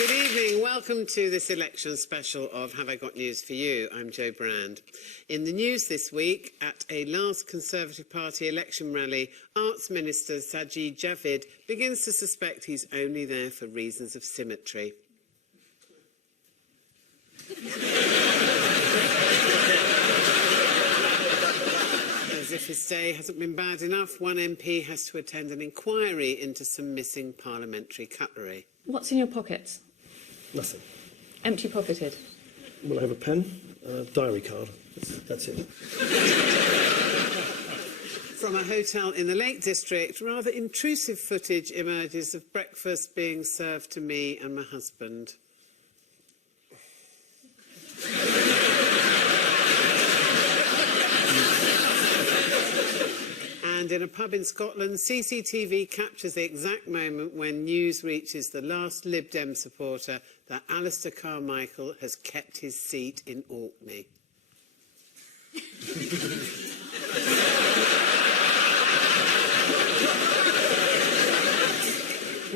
Good evening. Welcome to this election special of Have I Got News for You? I'm Jo Brand. In the news this week, at a last Conservative Party election rally, Arts Minister Sajid Javid begins to suspect he's only there for reasons of symmetry. As if his day hasn't been bad enough, one MP has to attend an inquiry into some missing parliamentary cutlery. What's in your pockets? Nothing. Empty-pocketed? Well, I have a pen, a diary card. That's it. From a hotel in the Lake District, rather intrusive footage emerges of breakfast being served to me and my husband. And in a pub in Scotland, CCTV captures the exact moment when news reaches the last Lib Dem supporter that Alistair Carmichael has kept his seat in Orkney.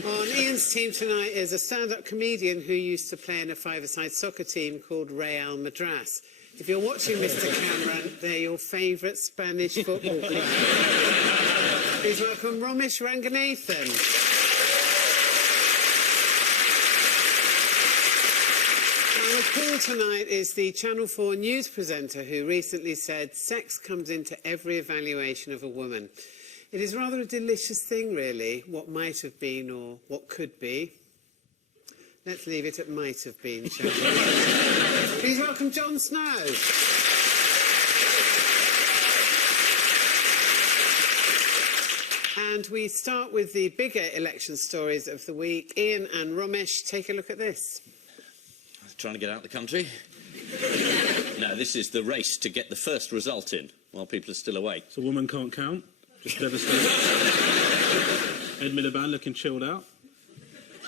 On Ian's team tonight is a stand-up comedian who used to play in a five-a-side soccer team called Real Madras. If you're watching, Mr. Cameron, they're your favourite Spanish football club. Please welcome Romesh Ranganathan. And with Paul tonight is the Channel 4 news presenter who recently said sex comes into every evaluation of a woman. It is rather a delicious thing, really, what might have been or what could be. Let's leave it at might have been, shall we? Please welcome Jon Snow. And we start with the bigger election stories of the week. Ian and Romesh, take a look at this. Trying to get out of the country. No, this is the race to get the first result in while people are still awake. So a woman can't count? Just devastated. Ed Miliband looking chilled out.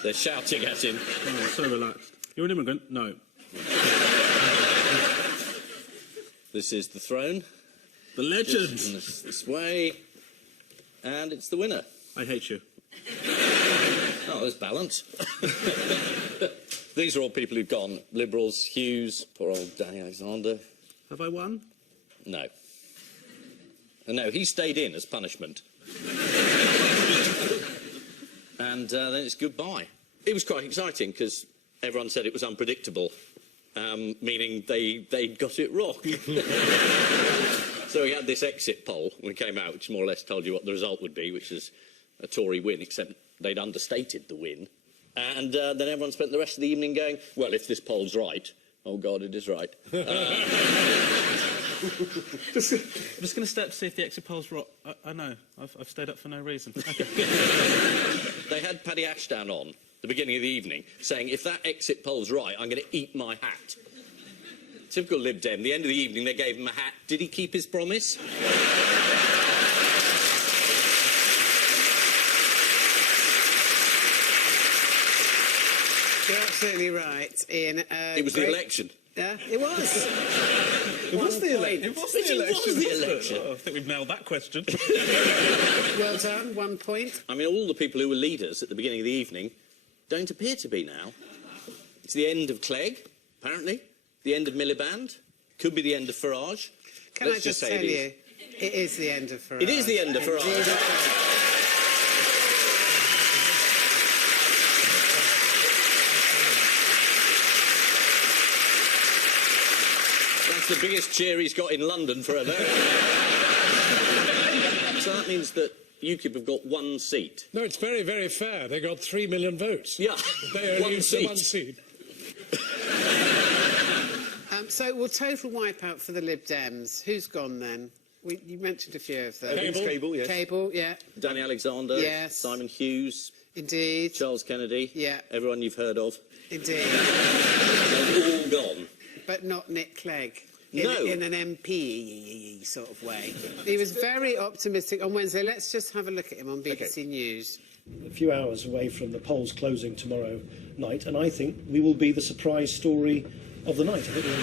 They're shouting at him. Oh, so relaxed. You're an immigrant? No. This is the throne. The legend! This way. And it's the winner. I hate you. Oh, there's balance. These are all people who've gone. Liberals, Hughes, poor old Danny Alexander. Have I won? No. No, he stayed in as punishment. And then it's goodbye. It was quite exciting because everyone said it was unpredictable, meaning they got it wrong. So we had this exit poll when it came out, which more or less told you what the result would be, which is a Tory win, except they'd understated the win. And then everyone spent the rest of the evening going, well, if this poll's right, oh, God, it is right. I'm just going to step to see if the exit poll's right. I know. I've stayed up for no reason. Okay. They had Paddy Ashdown on at the beginning of the evening saying, if that exit poll's right, I'm going to eat my hat. Typical Lib Dem. The end of the evening, they gave him a hat. Did he keep his promise? You're absolutely right, Ian. It was the election. Yeah, it was. It was the election. It was the election. Oh, I think we've nailed that question. Well done, 1 point. I mean, all the people who were leaders at the beginning of the evening don't appear to be now. It's the end of Clegg, apparently. The end of Miliband. Could be the end of Farage. Can I just tell you, it is the end of Farage. It is the end of Farage. That's the biggest cheer he's got in London for a very... So that means that UKIP have got one seat. No, it's very, very fair. They got 3 million votes. Yeah, They only one seat. One seat. So we'll total wipeout for the Lib Dems. Who's gone then? You mentioned a few of them. Cable, yes. Cable, yeah. Danny Alexander. Yes. Simon Hughes. Indeed. Charles Kennedy. Yeah. Everyone you've heard of. Indeed. They're all gone. But not Nick Clegg. No. In an MP sort of way. He was very optimistic on Wednesday. Let's just have a look at him on BBC News. A few hours away from the polls closing tomorrow night, and I think we will be the surprise story of the night. I think we'll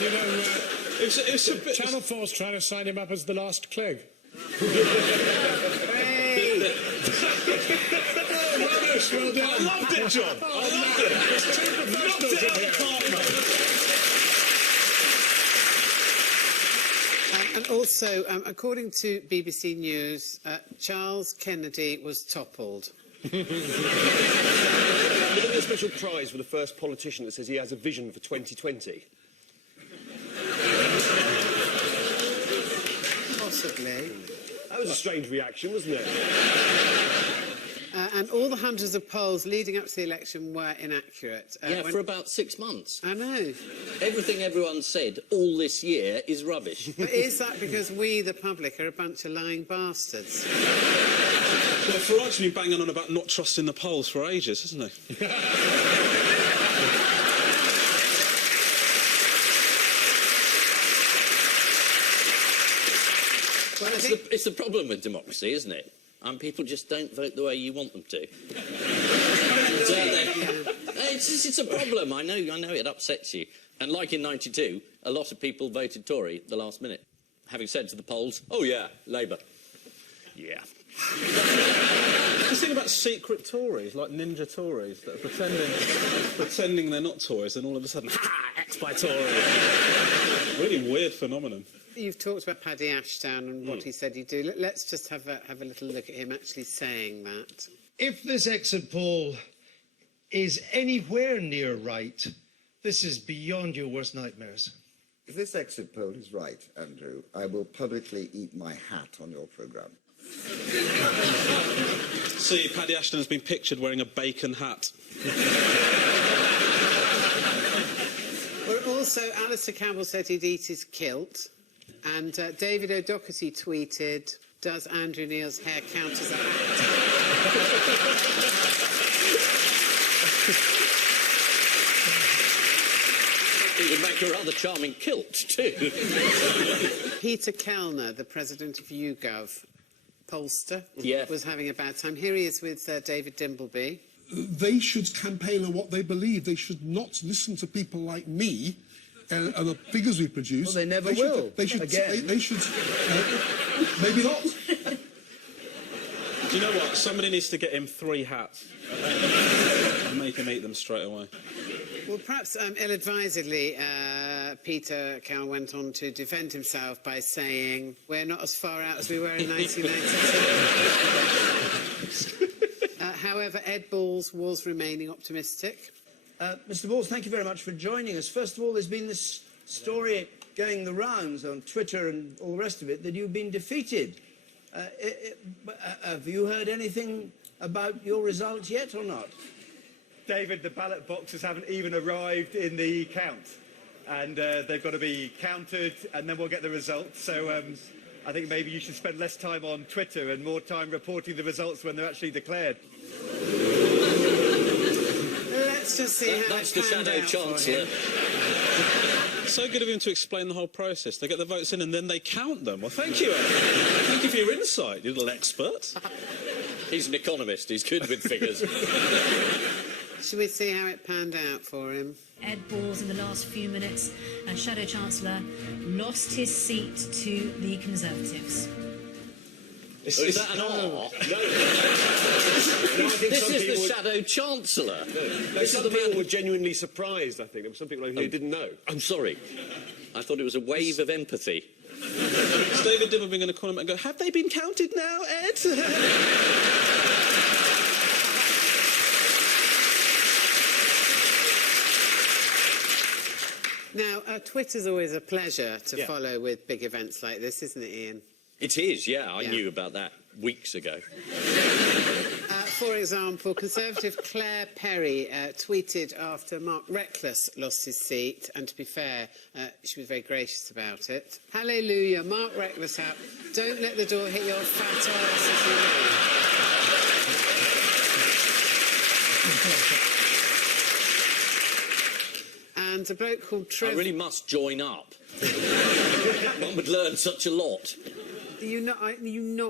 be... You know, it's a bit... Channel 4's trying to sign him up as the last Clegg. Hey! Romesh, well done. I loved it, John. I loved it. Knocked it out of the park, mate. And also, according to BBC News, Charles Kennedy was toppled. There'll be a special prize for the first politician that says he has a vision for 2020. Possibly. That was a strange reaction, wasn't it? And all the hundreds of polls leading up to the election were inaccurate. For about 6 months. I know. Everything everyone said all this year is rubbish. But is that because we, the public, are a bunch of lying bastards? Well, Farage's been banging on about not trusting the polls for ages, hasn't he? Well, It's the problem with democracy, isn't it? People just don't vote the way you want them to. It's a problem. I know it upsets you. And like in '92, a lot of people voted Tory at the last minute, having said to the polls, "Oh yeah, Labour." Yeah. This thing about secret Tories, like ninja Tories, that are pretending they're not Tories, and all of a sudden, ha! X by Tory. Really weird phenomenon. You've talked about Paddy Ashdown and what he said he'd do. Let's just have a little look at him actually saying that. If this exit poll is anywhere near right, this is beyond your worst nightmares. If this exit poll is right, Andrew, I will publicly eat my hat on your programme. See, Paddy Ashton has been pictured wearing a bacon hat. Well, also, Alistair Campbell said he'd eat his kilt. And David O'Doherty tweeted, "Does Andrew Neil's hair count as a hat?" It would make a rather charming kilt, too. Peter Kellner, the president of YouGov, pollster, Yeah. was having a bad time. Here he is with David Dimbleby. They should campaign on what they believe. They should not listen to people like me and the figures we produce. Well, they never will. They should. Again. They should. Maybe not. Do you know what? Somebody needs to get him 3 hats and make him eat them straight away. Well, perhaps ill-advisedly, Peter Kellner went on to defend himself by saying, "We're not as far out as we were in 1992. However, Ed Balls was remaining optimistic. Mr. Balls, thank you very much for joining us. First of all, there's been this story going the rounds on Twitter and all the rest of it that you've been defeated. Have you heard anything about your results yet or not? David, the ballot boxes haven't even arrived in the count. And they've got to be counted, and then we'll get the results. So I think maybe you should spend less time on Twitter and more time reporting the results when they're actually declared. Let's just see how That's it the panned Shadow out for Chancellor. him. So good of him to explain the whole process. They get the votes in and then they count them. Well, thank you, Ed. Thank you for your insight, you little expert. He's an economist. He's good with figures. Should we see how it panned out for him? Ed Balls in the last few minutes, and Shadow Chancellor lost his seat to the Conservatives. Is that an R? No. This is the Shadow Chancellor. Some people were genuinely surprised, I think. There were some people who didn't know. I'm sorry. I thought it was a wave of empathy. Is David Dimbleby going to call him and go, "Have they been counted now, Ed?" Now, Twitter's always a pleasure to follow with big events like this, isn't it, Ian? It is, yeah. I knew about that weeks ago. For example, Conservative Claire Perry tweeted after Mark Reckless lost his seat, and to be fair, she was very gracious about it. Hallelujah, Mark Reckless out. Don't let the door hit your fat arse as you leave. And a bloke called Trevor... I really must join up. One would learn such a lot. Are you not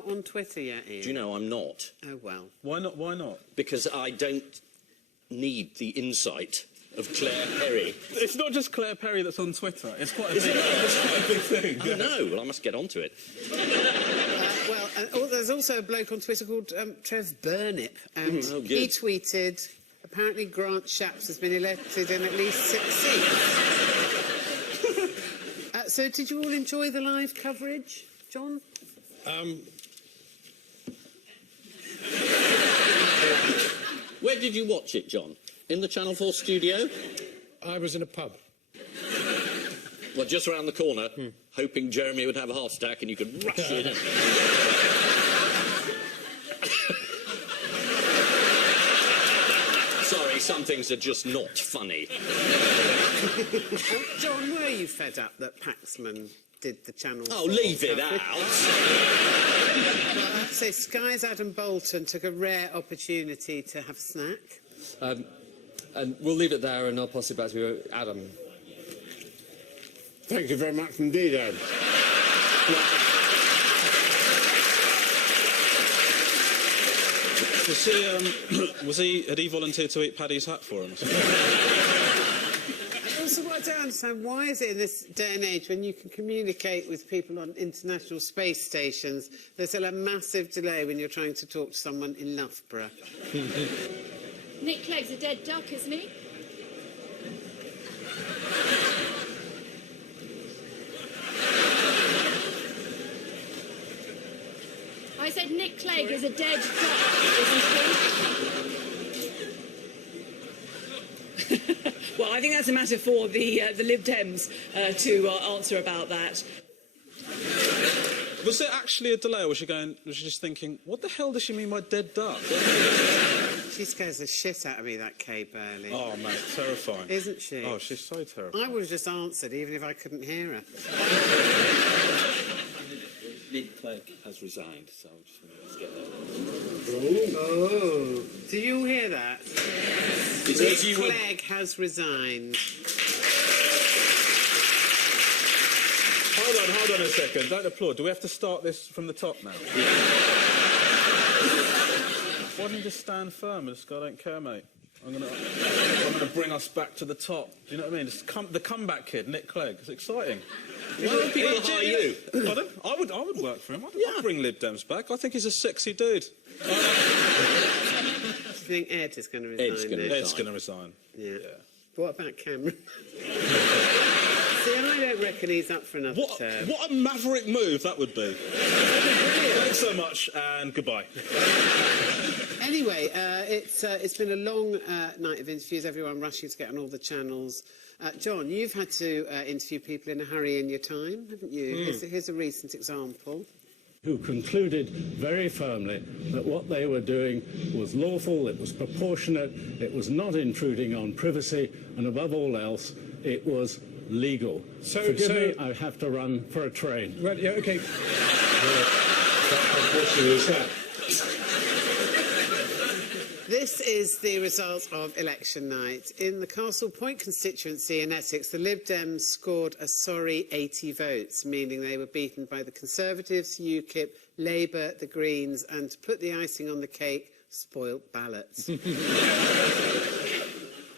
on Twitter yet, Ian? Do you know I'm not? Oh, well. Why not? Why not? Because I don't need the insight of Claire Perry. It's not just Claire Perry that's on Twitter. It's quite a big thing. Oh, no. Well, I must get onto it. Well, There's also a bloke on Twitter called Trev Burnip. Oh, good. He tweeted, apparently Grant Shapps has been elected in at least 6 seats. So did you all enjoy the live coverage, John? Where did you watch it, John? In the Channel 4 studio? I was in a pub. Well, just around the corner, hoping Jeremy would have a heart attack and you could rush in. Sorry, some things are just not funny. John, were you fed up that Paxman did the Channel 4 Oh, leave it coverage? out. So Sky's Adam Bolton took a rare opportunity to have a snack. And we'll leave it there, and I'll pass it back to Adam. Thank you very much indeed, Ed. Had he volunteered to eat Paddy's hat for him? Also, what I don't understand, why is it in this day and age when you can communicate with people on international space stations, there's still a massive delay when you're trying to talk to someone in Loughborough? Nick Clegg's a dead duck, isn't he? I said Nick Clegg is a dead duck, isn't he? Well, I think that's a matter for the Lib Dems to answer about that. Was there actually a delay, or was she just thinking, what the hell does she mean by dead duck? She scares the shit out of me, that Kay Burley. Oh, man, terrifying. Isn't she? Oh, she's so terrifying. I would have just answered, even if I couldn't hear her. Nick Clegg has resigned, so just let's get that. Oh. Did you all hear that? Nick Clegg has resigned. Hold on a second. Don't applaud. Do we have to start this from the top now? Why don't you just stand firm and just go, I don't care, mate. I'm gonna bring us back to the top. Do you know what I mean? The comeback kid, Nick Clegg. It's exciting. Why would people hire you? Pardon? I would work for him. I'd bring Lib Dems back. I think he's a sexy dude. Do you think Ed is going to resign? Ed's going to resign. Yeah. What about Cameron? See, I don't reckon he's up for another term. What a maverick move that would be. Thanks so much, and goodbye. Anyway, it's been a long night of interviews, everyone rushing to get on all the channels. John, you've had to interview people in a hurry in your time, haven't you? Here's a recent example. Who concluded very firmly that what they were doing was lawful, it was proportionate, it was not intruding on privacy, and above all else, it was legal. Forgive me, I have to run for a train. Right, yeah, OK. How question is that? This is the result of election night. In the Castle Point constituency in Essex, the Lib Dems scored a sorry 80 votes, meaning they were beaten by the Conservatives, UKIP, Labour, the Greens, and to put the icing on the cake, spoilt ballots.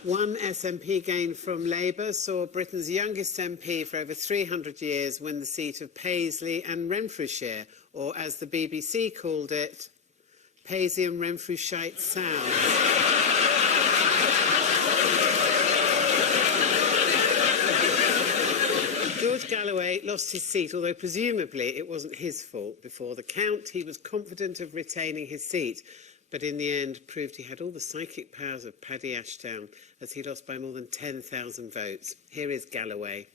One SNP gain from Labour saw Britain's youngest MP for over 300 years win the seat of Paisley and Renfrewshire, or as the BBC called it, Paisley and Renfrewshire Sound. George Galloway lost his seat, although presumably it wasn't his fault. Before the count, he was confident of retaining his seat, but in the end proved he had all the psychic powers of Paddy Ashdown, as he lost by more than 10,000 votes. Here is Galloway,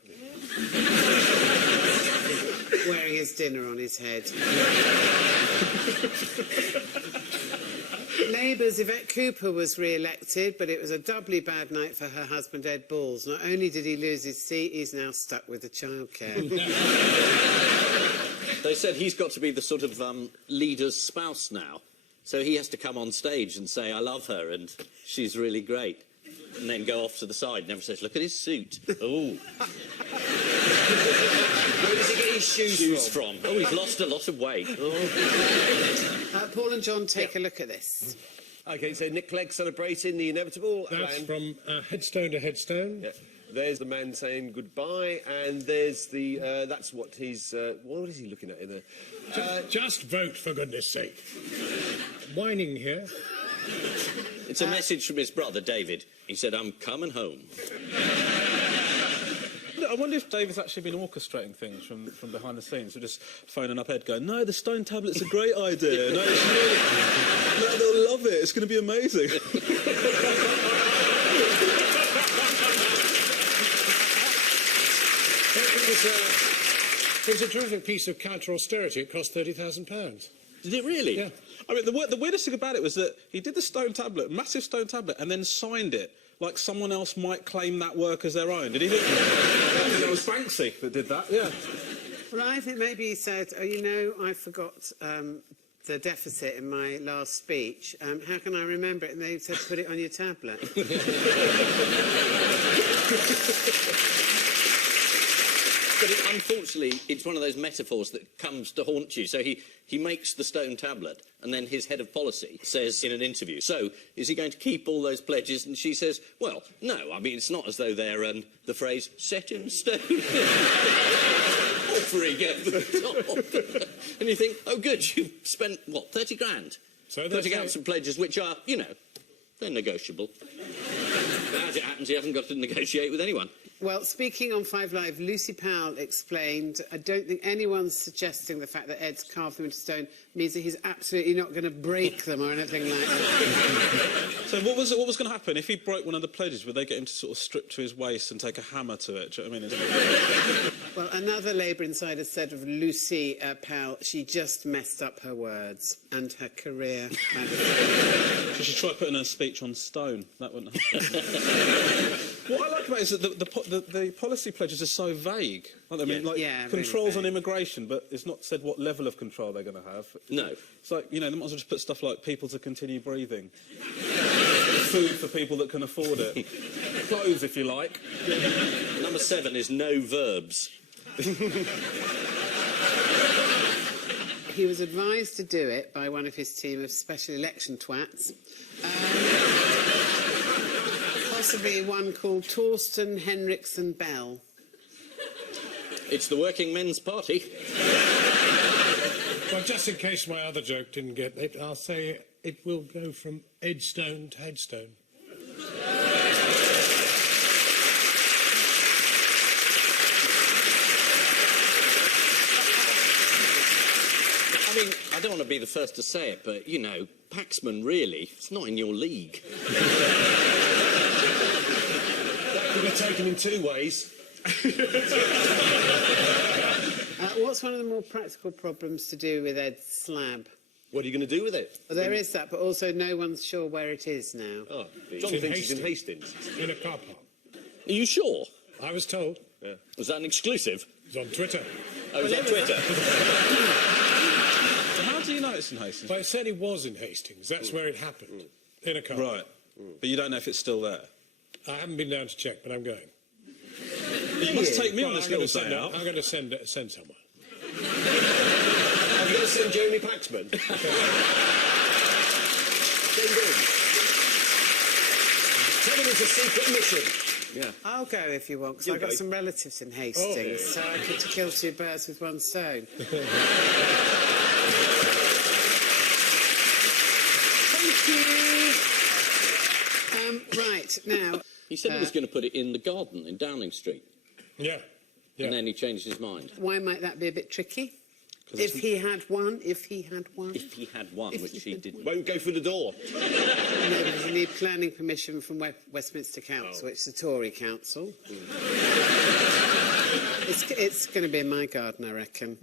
wearing his dinner on his head. Labour's Yvette Cooper was re-elected, but it was a doubly bad night for her husband Ed Balls. Not only did he lose his seat, he's now stuck with the childcare. They said he's got to be the sort of leader's spouse now. So he has to come on stage and say, I love her and she's really great. And then go off to the side. Never says, look at his suit. Oh. Where does he get his shoes from? Oh, he's lost a lot of weight. Oh. Paul and John, take a look at this. OK, so Nick Clegg celebrating the inevitable. That's from headstone to headstone. Yeah. There's the man saying goodbye, and there's the... that's what he's... what is he looking at in there? Just vote, for goodness sake. Whining here. It's a message from his brother, David. He said, I'm coming home. I wonder if David's actually been orchestrating things from behind the scenes. We're just phoning up Ed going, no, the stone tablet's a great idea. No, it's really... no, they'll love it. It's going to be amazing. It was a terrific piece of counter-austerity. It cost £30,000. Did it really? Yeah. I mean, the weirdest thing about it was that he did the stone tablet, massive stone tablet, and then signed it like someone else might claim that work as their own. Did he think that was Banksy that did that? Yeah. Well, I think maybe he said, oh, you know, I forgot the deficit in my last speech. How can I remember it? And they said, put it on your tablet. But unfortunately, it's one of those metaphors that comes to haunt you. So he makes the stone tablet, and then his head of policy says in an interview, so, is he going to keep all those pledges? And she says, well, no, I mean, it's not as though they're, the phrase, set in stone. Offering at the top. And you think, oh, good, you've spent, what, 30 grand? So putting out some pledges which are, you know, they're negotiable. As it happens, he hasn't got to negotiate with anyone. Well, speaking on 5 Live, Lucy Powell explained, I don't think anyone's suggesting the fact that Ed's carved them into stone means that he's absolutely not going to break them or anything like that. So what was going to happen? If he broke one of the pledges, would they get him to sort of strip to his waist and take a hammer to it? Do you know what I mean? Well, another Labour insider said of Lucy Powell, she just messed up her words and her career. She should try putting her speech on stone. That wouldn't happen. What I like about it is that the policy pledges are so vague. Aren't they? I mean, like, controls on immigration, but it's not said what level of control they're going to have. No. It's like, you know, they might as well just put stuff like people to continue breathing. Food for people that can afford it. Clothes, if you like. Number 7 is no verbs. He was advised to do it by one of his team of special election twats. Possibly one called Torsten Henriksen Bell. It's the Working Men's Party. Well, just in case my other joke didn't get it, I'll say it will go from Edstone to Headstone. I mean, I don't want to be the first to say it, but, you know, Paxman, really, it's not in your league. That could be taken in 2 ways. What's one of the more practical problems to do with Ed's slab? What are you going to do with it? Well, there is that, but also no one's sure where it is now. Oh, John thinks it's in Hastings. In a car park. Are you sure? I was told. Yeah. Was that an exclusive? It was on Twitter. Oh, it was on Twitter. So how do you know it's in Hastings? Well, it said it was in Hastings. That's where it happened. In a car. Right. But you don't know if it's still there? I haven't been down to check, but I'm going. You must take me on this little day out. I'm going to send someone. Are you going to send Jeremy Paxman? Send him. Tell him it's a secret mission. Yeah. I'll go if you want, because I've got some relatives in Hastings, so I could kill 2 birds with 1 stone. Thank you. Right, now... He said he was going to put it in the garden in Downing Street. Yeah. And then he changed his mind. Why might that be a bit tricky? If he had one. If he had one, which he didn't. Won't go through the door. No, because you need planning permission from Westminster Council, which is the Tory council. It's going to be in my garden, I reckon.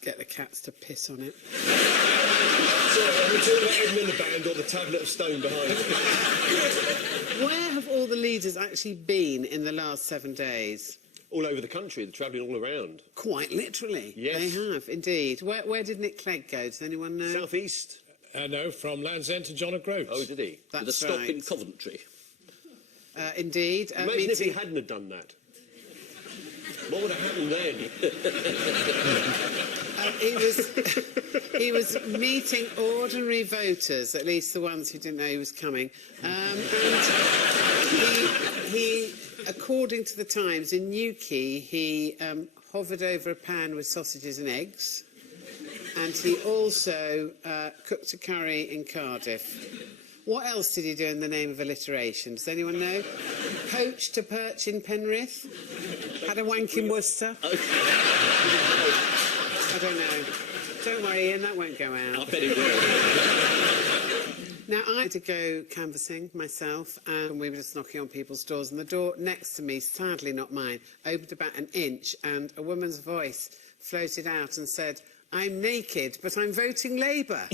Get the cats to piss on it. So, are we talking about Edmund the band or the tablet of stone behind it? Where have all the leaders actually been in the last 7 days? All over the country, they're travelling all around. Quite literally. Yes. They have, indeed. Where did Nick Clegg go? Does anyone know? South East. No, from Land's End to John O'Groats. Oh, did he? That's With a stop right. in Coventry. Indeed. Imagine if he hadn't have done that. What would have happened then? He was meeting ordinary voters, at least the ones who didn't know he was coming, and he according to the Times, in Newquay, he hovered over a pan with sausages and eggs, and he also cooked a curry in Cardiff. What else did he do in the name of alliteration? Does anyone know? Poached a perch in Penrith? Had a wank in Worcester? I don't know. Don't worry, Ian, that won't go out. I bet it will. Now, I had to go canvassing myself, and we were just knocking on people's doors, and the door next to me, sadly not mine, opened about an inch, and a woman's voice floated out and said, "I'm naked, but I'm voting Labour."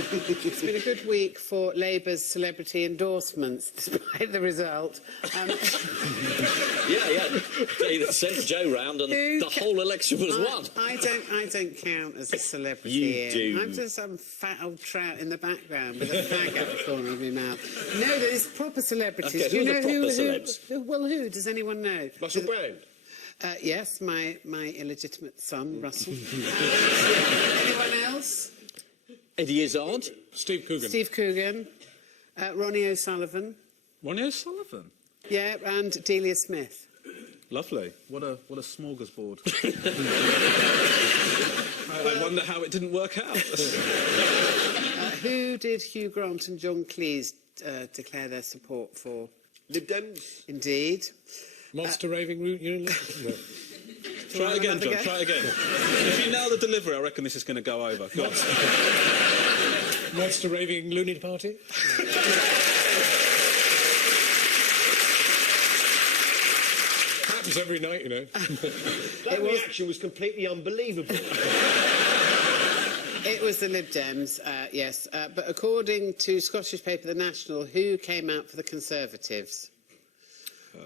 It's been a good week for Labour's celebrity endorsements, despite the result. Yeah. They sent Joe round and the whole election was won. I don't count as a celebrity. You do. I'm just some fat old trout in the background with a fag out the corner of my mouth. No, there's proper celebrities. Okay, do you who are know the proper celebs? Who? Does anyone know? Russell Brand? Yes, my illegitimate son, Russell. Anyone else? Eddie Izzard. Steve Coogan. Steve Coogan. Ronnie O'Sullivan. Ronnie O'Sullivan? Yeah, and Delia Smith. Lovely. What a smorgasbord. I wonder how it didn't work out. Who did Hugh Grant and John Cleese declare their support for? Lib Dems? Indeed. Monster raving root union? No. Try it again, John. Try it again. If you nail the delivery, I reckon this is going to go over. Go on. Monster raving loony party? Happens every night, you know. That reaction was completely unbelievable. It was the Lib Dems, yes. But according to Scottish paper The National, who came out for the Conservatives?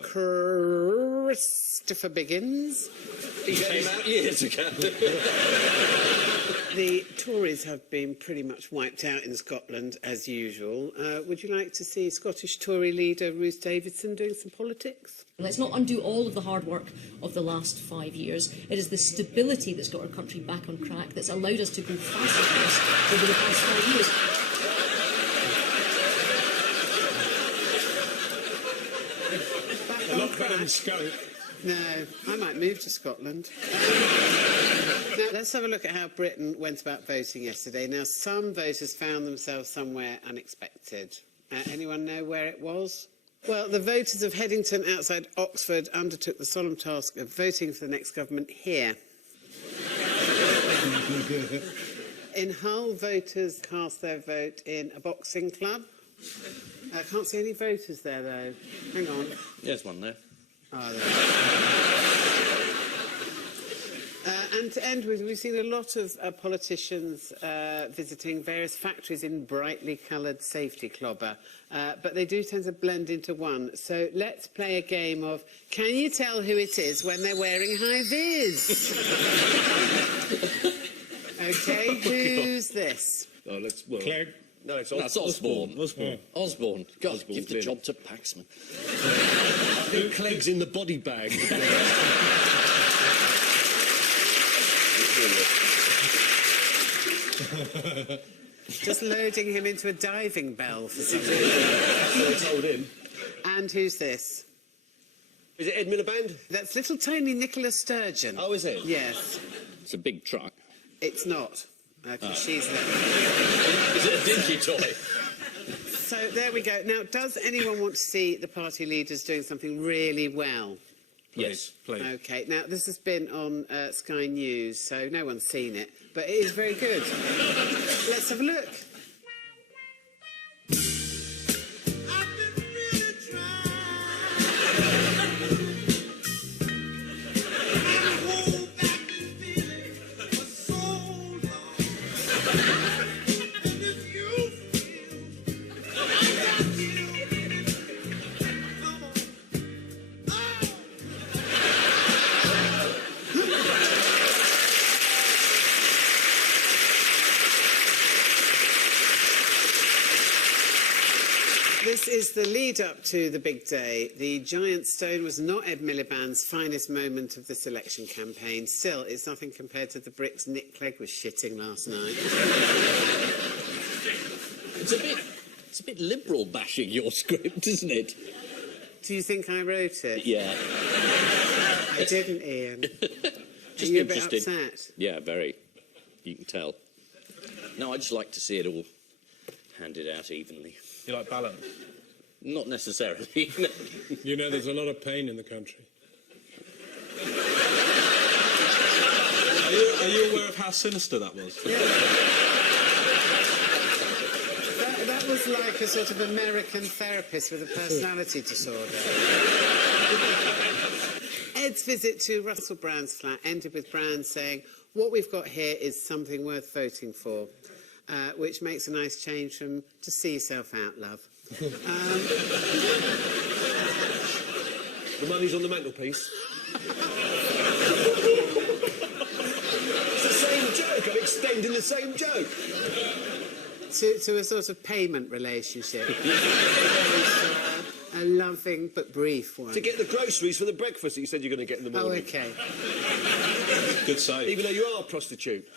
Christopher Biggins. He came out years ago. The Tories have been pretty much wiped out in Scotland, as usual. Would you like to see Scottish Tory leader Ruth Davidson doing some politics? Let's not undo all of the hard work of the last 5 years. It is the stability that's got our country back on track that's allowed us to go faster over the past 5 years. A lot better than skunk. No, I might move to Scotland. Now, let's have a look at how Britain went about voting yesterday. Now, some voters found themselves somewhere unexpected. Anyone know where it was? Well, the voters of Headington outside Oxford undertook the solemn task of voting for the next government here. In Hull, voters cast their vote in a boxing club. I can't see any voters there, though. Hang on. There's one there. Oh, there. And to end with, we've seen a lot of politicians visiting various factories in brightly coloured safety clobber, but they do tend to blend into one. So let's play a game of, can you tell who it is when they're wearing high-vis? OK, who's this? Oh, let's... Well, Clegg. no, it's That's Osborne. Osborne. Osborne. God, Osborne, give the clearly. job to Paxman. I think Clegg's in the body bag. Just loading him into a diving bell for some reason. That's what I told him. And who's this? Is it Ed Miliband? That's little tiny Nicola Sturgeon. Oh, is it? Yes. It's a big truck. It's not. She's there. Is it a dinky toy? So there we go. Now, does anyone want to see the party leaders doing something really well? Yes, please. OK. Now, this has been on Sky News, so no one's seen it, but it is very good. Let's have a look. This is the lead-up to the big day. The giant stone was not Ed Miliband's finest moment of this election campaign. Still, it's nothing compared to the bricks Nick Clegg was shitting last night. It's a bit liberal bashing your script, isn't it? Do you think I wrote it? Yeah. I didn't, Ian. Just Are you interested. a bit upset? Yeah, very. You can tell. No, I just like to see it all handed out evenly. You like balance? Not necessarily. You know, there's a lot of pain in the country. Are you aware of how sinister that was? Yeah. That was like a sort of American therapist with a personality disorder. Ed's visit to Russell Brand's flat ended with Brand saying, "What we've got here is something worth voting for," which makes a nice change from "to see yourself out, love." The money's on the mantelpiece. It's the same joke. I'm extending the same joke. To a sort of payment relationship. A loving but brief one. To get the groceries for the breakfast that you said you're going to get in the Oh, morning. OK. Good save. Even though you are a prostitute.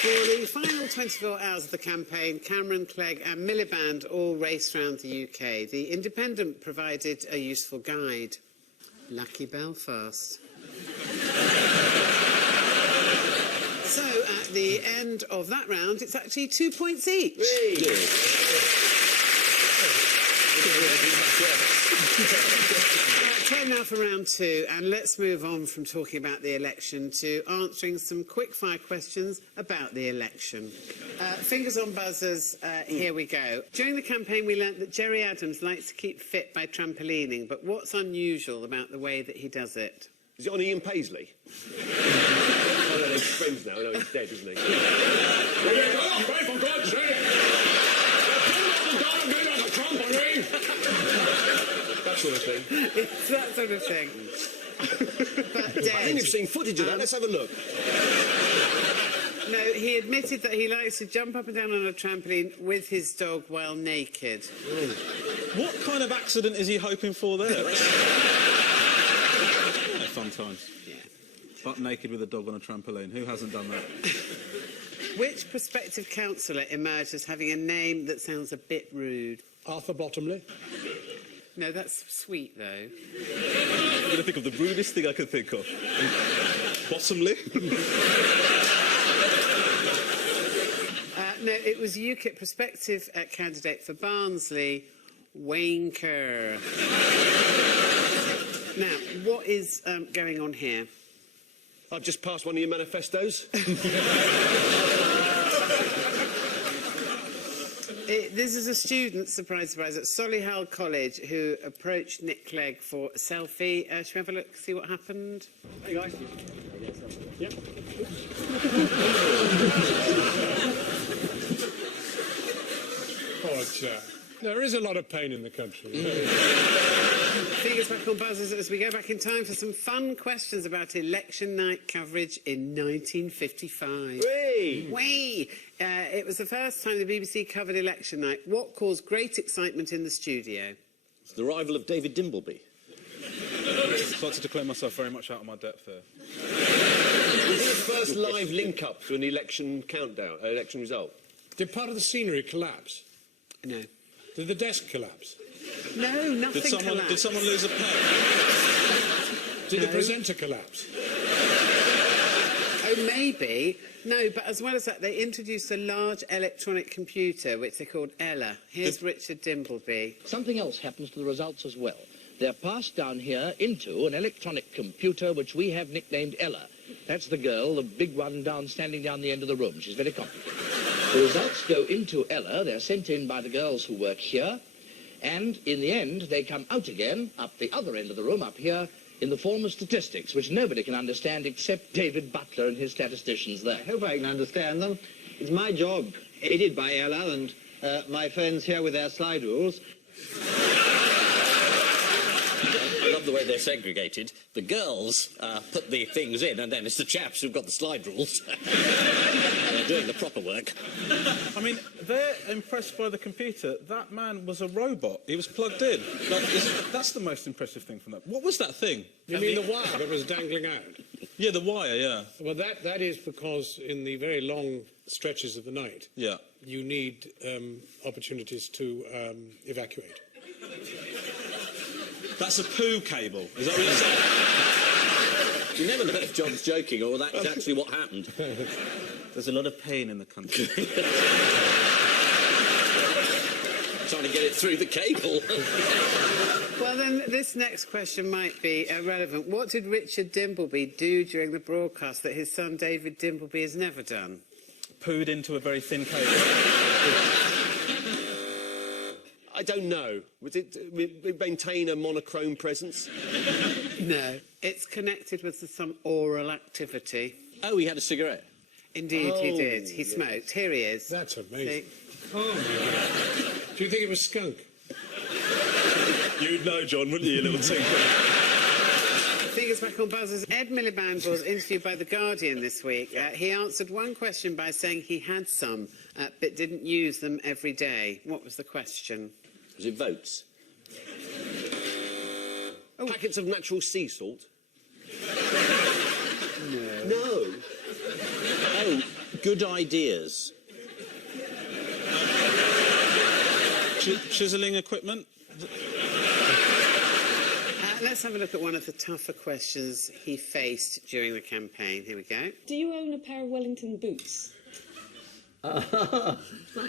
For the final 24 hours of the campaign, Cameron, Clegg and Miliband all raced around the UK. The Independent provided a useful guide. Lucky Belfast. So, at the end of that round, it's actually 2 points each. Time now for round two, and let's move on from talking about the election to answering some quick-fire questions about the election. Fingers on buzzers, here we go. During the campaign, we learnt that Jerry Adams likes to keep fit by trampolining, but what's unusual about the way that he does it? Is it on Ian Paisley? I know they're friends now. I know he's dead, isn't he? For God's sake! That sort of thing. It's that sort of thing. But dead. I think you've seen footage of that. Let's have a look. No, he admitted that he likes to jump up and down on a trampoline with his dog while naked. What kind of accident is he hoping for there? Fun times. Yeah. Butt naked with a dog on a trampoline. Who hasn't done that? Which prospective councillor emerged as having a name that sounds a bit rude? Arthur Bottomley? No, that's sweet, though. I'm going to think of the rudest thing I could think of. Bottomley? No, it was UKIP prospective candidate for Barnsley, Wayne Kerr. Now, what is going on here? I've just passed one of your manifestos. This is a student, surprise, surprise, at Solihull College who approached Nick Clegg for a selfie. Shall we have a look, see what happened? Hey, guys. Yep. Poor chap. There is a lot of pain in the country. Fingers back on buzzers as we go back in time for some fun questions about election night coverage in 1955. Whee! It was the first time the BBC covered election night. What caused great excitement in the studio? It's the arrival of David Dimbleby. I'd like to declare myself very much out of my depth there. Was it the first live link-up to an election countdown, election result? Did part of the scenery collapse? No. Did the desk collapse? No, nothing collapsed. Did someone lose a pen? Did the presenter collapse? Oh, maybe. No, but as well as that, they introduced a large electronic computer, which they called Ella. Here's Richard Dimbleby. Something else happens to the results as well. They're passed down here into an electronic computer, which we have nicknamed Ella. That's the girl, the big one standing down the end of the room. She's very complicated. The results go into Ella. They're sent in by the girls who work here. And in the end, they come out again, up the other end of the room, up here, in the form of statistics, which nobody can understand except David Butler and his statisticians there. I hope I can understand them. It's my job, aided by Ella and my friends here with their slide rules. I love the way they're segregated. The girls put the things in, and then it's the chaps who've got the slide rules. They're doing the proper work. I mean, they're impressed by the computer. That man was a robot. He was plugged in. That's the most impressive thing from that. What was that thing? You mean the wire that was dangling out? Yeah, the wire, yeah. Well, that is because in the very long stretches of the night, Yeah. you need opportunities to evacuate. That's a poo cable. Is that what you're saying? You never know if John's joking or that's actually what happened. There's a lot of pain in the country. Trying to get it through the cable. Well, then, this next question might be relevant. What did Richard Dimbleby do during the broadcast that his son David Dimbleby has never done? Pooed into a very thin cable. I don't know. Was it maintain a monochrome presence? No. It's connected with some oral activity. Oh, he had a cigarette? Indeed, he did. He smoked. Here he is. That's amazing. See? Oh, my God. Do you think it was skunk? You'd know, John, wouldn't you, you little tinker? Fingers back on buzzers. Ed Miliband was interviewed by The Guardian this week. He answered one question by saying he had some, but didn't use them every day. What was the question? Was it votes? Packets of natural sea salt? No. No. Oh, good ideas. Chiselling equipment? Let's have a look at one of the tougher questions he faced during the campaign. Here we go. Do you own a pair of Wellington boots? That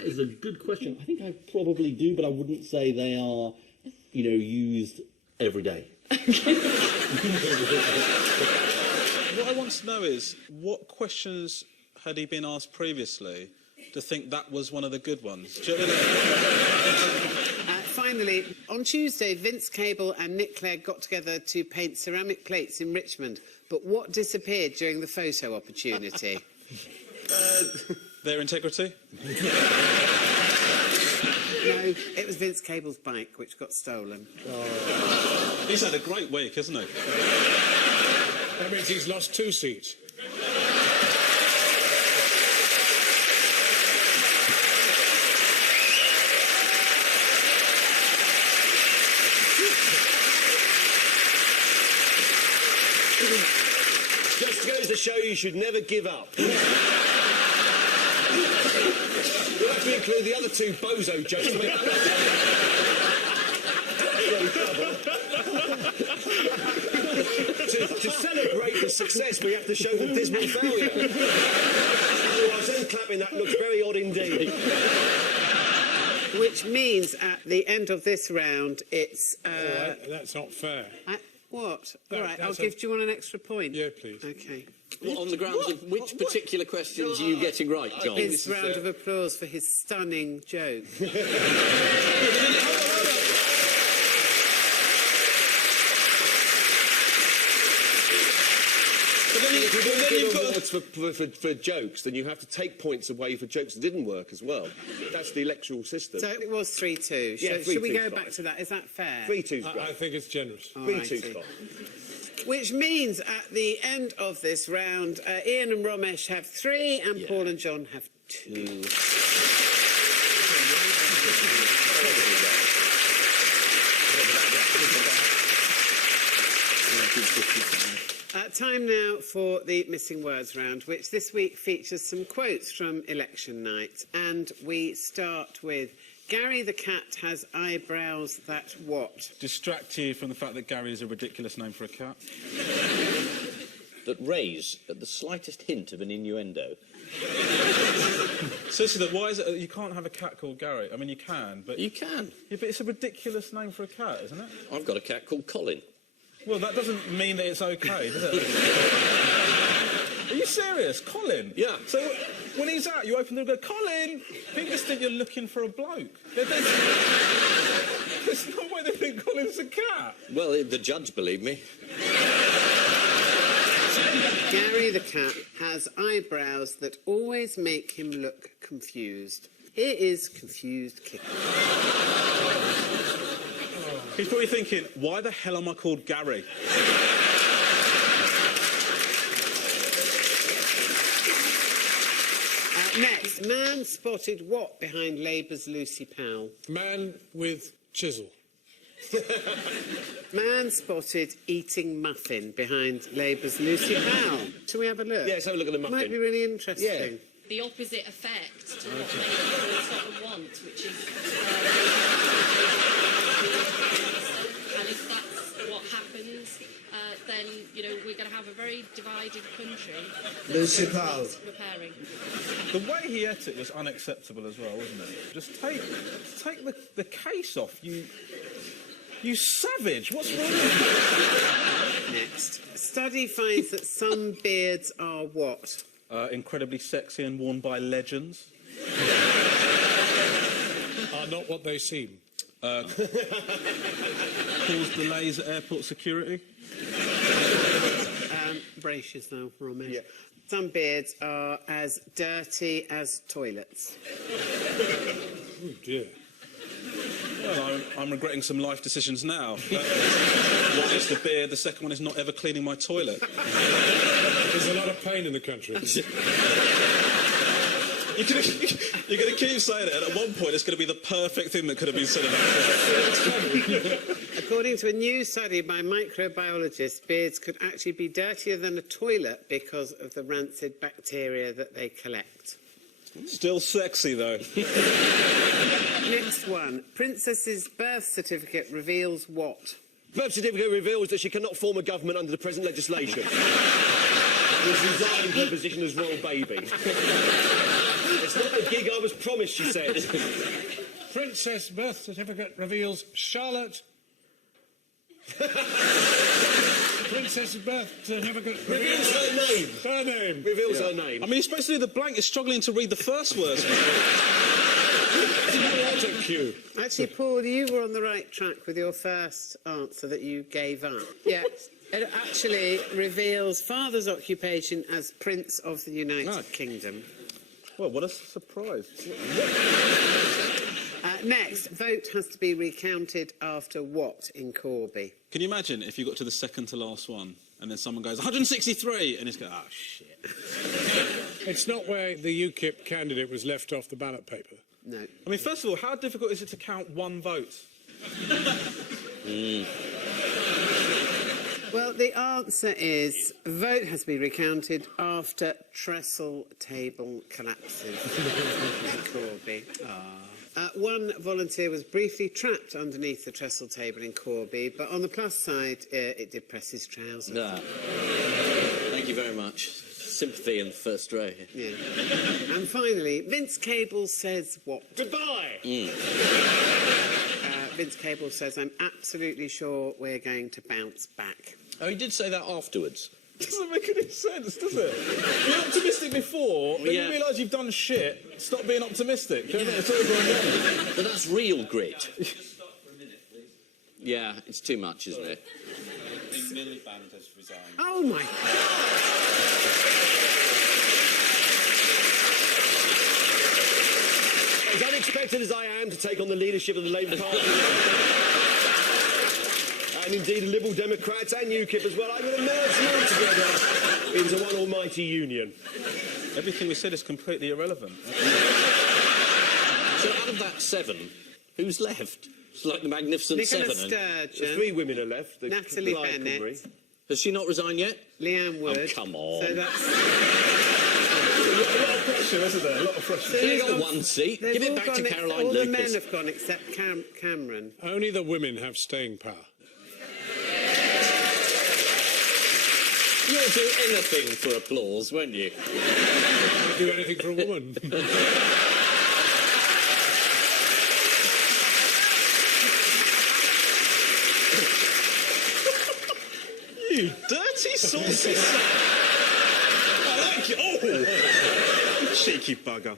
is a good question. I think I probably do, but I wouldn't say they are, you know, used every day. What I want to know is, what questions had he been asked previously to think that was one of the good ones? Do you know what I mean? Finally, on Tuesday, Vince Cable and Nick Clegg got together to paint ceramic plates in Richmond. But what disappeared during the photo opportunity? Their integrity? No, it was Vince Cable's bike, which got stolen. Oh. He's had a great week, hasn't he? That means he's lost 2 seats. Just goes to show you should never give up. We'll have to include the other 2 bozo jokes to make that to celebrate the success, we have to show the dismal failure. Otherwise, then clapping that looks very odd indeed. Which means at the end of this round, it's... that's not fair. What? That- All right, that's I'll give you an extra point. Yeah, please. OK. What, on the grounds of which particular questions are you getting right, John? His round of applause for his stunning joke. If you don't give awards for jokes, then you have to take points away for jokes that didn't work as well. That's the electoral system. So it was 3-2. Yeah, Should we 3-2 go 's back fine. to that? Is that fair? 3-2's I great. think it's generous. 3-2's fine. Which means at the end of this round, Ian and Romesh have 3 and Paul and John have 2. Time now for the Missing Words round, which this week features some quotes from election night. And we start with, Gary the cat has eyebrows that what? Distract you from the fact that Gary is a ridiculous name for a cat. That raise at the slightest hint of an innuendo. Seriously, though, why is it you can't have a cat called Gary? I mean, you can, but... You can. Yeah, but it's a ridiculous name for a cat, isn't it? I've got a cat called Colin. Well, that doesn't mean that it's OK, does it? Are you serious? Colin? Yeah. So when he's out, you open the door and go, Colin! People just think you're looking for a bloke. There's no way they think Colin's a cat. Well, the judge believed me. Gary the cat has eyebrows that always make him look confused. Here is Confused Kicker. He's probably thinking, why the hell am I called Gary? Next, man spotted what behind Labour's Lucy Powell? Man with chisel. Man spotted eating muffin behind Labour's Lucy Powell. Shall we have a look? Yeah, let's have a look at the muffin. Might be really interesting. Yeah. The opposite effect to what many people in Scotland want, which is... and if that's what happens, then, you know, we're going to have a very divided country. Lucy Powell. Preparing. The way he ate it was unacceptable as well, wasn't it? Just take the case off, you savage. What's wrong with you? Next. Study finds that some beards are what? Incredibly sexy and worn by legends. Are not what they seem. Cause delays at airport security. Bracious now, Romesh. Yeah. Some beards are as dirty as toilets. Oh, dear. Well, I'm regretting some life decisions now. One is the beard, the second one is not ever cleaning my toilet. There's a lot of pain in the country. You're going to keep saying it, and at one point it's going to be the perfect thing that could have been said about it. According to a new study by microbiologists, beards could actually be dirtier than a toilet because of the rancid bacteria that they collect. Still sexy, though. Next one. Princess's birth certificate reveals what? Birth certificate reveals that she cannot form a government under the present legislation. Was resigning her position as royal baby. It's not the gig I was promised, she said. Princess birth certificate reveals Charlotte. Princess birth certificate reveals her name. Her name. Reveals her name. I mean, you're supposed to do the blank. You're struggling to read the first words. Actually, Paul, you were on the right track with your first answer that you gave up. Yeah. It actually reveals father's occupation as Prince of the United Kingdom. Well, what a surprise. Next, vote has to be recounted after what in Corby? Can you imagine if you got to the second to last one and then someone goes 163 and it's going, oh shit. It's not where the UKIP candidate was left off the ballot paper. No. I mean, first of all, how difficult is it to count one vote? Well, the answer is vote has to be recounted after trestle table collapses in Corby. One volunteer was briefly trapped underneath the trestle table in Corby, but on the plus side, it did press his trousers. Thank you very much. Sympathy in the first row here. Yeah. And finally, Vince Cable says what? Goodbye! Vince Cable says, I'm absolutely sure we're going to bounce back. Oh, he did say that afterwards. Doesn't make any sense, does it? You're optimistic before, then you realise you've done shit, stop being optimistic. Yeah. It's all going wrong. But that's real grit. Yeah, it's too much, isn't it? The Miliband has resigned. Oh, my God! As unexpected as I am to take on the leadership of the Labour Party, and indeed the Liberal Democrats and UKIP as well, I'm going to merge them all together into one almighty union. Everything we said is completely irrelevant. So out of that 7, who's left? It's like the Magnificent Nicola Seven. Sturgeon. 3 women are left. Natalie Bennett. Has she not resigned yet? Leanne Wood. Oh, come on. So that's... A lot of pressure, isn't there? A lot of pressure. They got one seat. Give it back to Caroline All Lucas. the men have gone except Cameron. Only the women have staying power. You'll do anything for applause, won't you? I'd do anything for a woman. You dirty, saucy son. I like you. Oh! Cheeky bugger.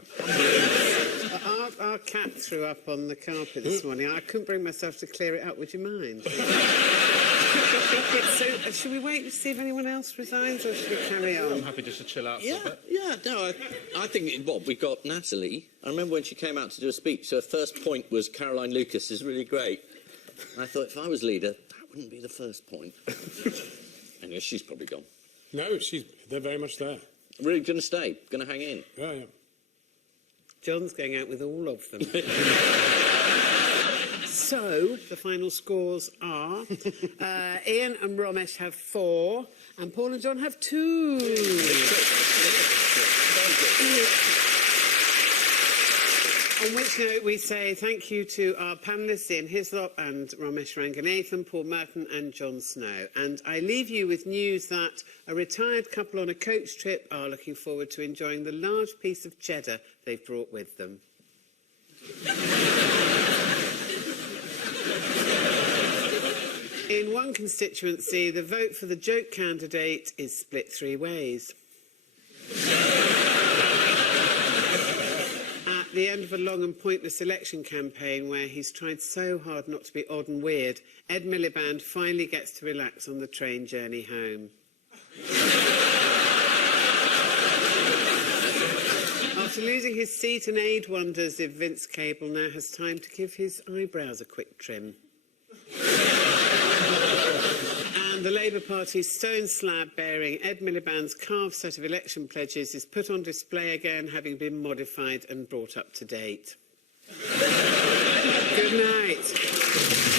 Our cat threw up on the carpet this morning. I couldn't bring myself to clear it up. Would you mind? So, should we wait to see if anyone else resigns, or should we carry on? I'm happy just to chill out for a bit. Yeah, no, I think, we've got Natalie. I remember when she came out to do a speech, so her first point was Caroline Lucas is really great. And I thought, if I was leader, that wouldn't be the first point. Anyway, she's probably gone. No, they're very much there. Really going to stay? Going to hang in? Yeah, yeah. John's going out with all of them. So, the final scores are Ian and Romesh have 4, and Paul and John have 2. On which note, we say thank you to our panellists, Ian Hislop and Romesh Ranganathan, Paul Merton and Jon Snow. And I leave you with news that a retired couple on a coach trip are looking forward to enjoying the large piece of cheddar they've brought with them. In one constituency, the vote for the joke candidate is split 3 ways. At the end of a long and pointless election campaign where he's tried so hard not to be odd and weird, Ed Miliband finally gets to relax on the train journey home. After losing his seat, an aide wonders if Vince Cable now has time to give his eyebrows a quick trim. And the Labour Party's stone slab bearing Ed Miliband's carved set of election pledges is put on display again, having been modified and brought up to date. Good night.